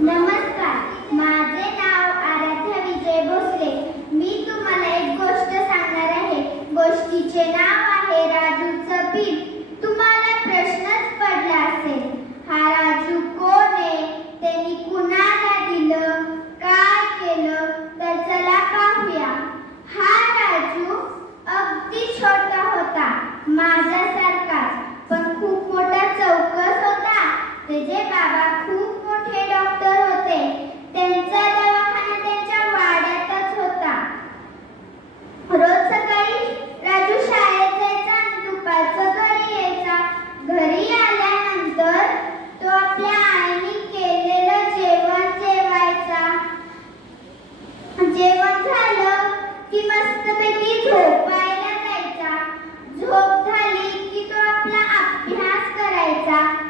Mamá fiesta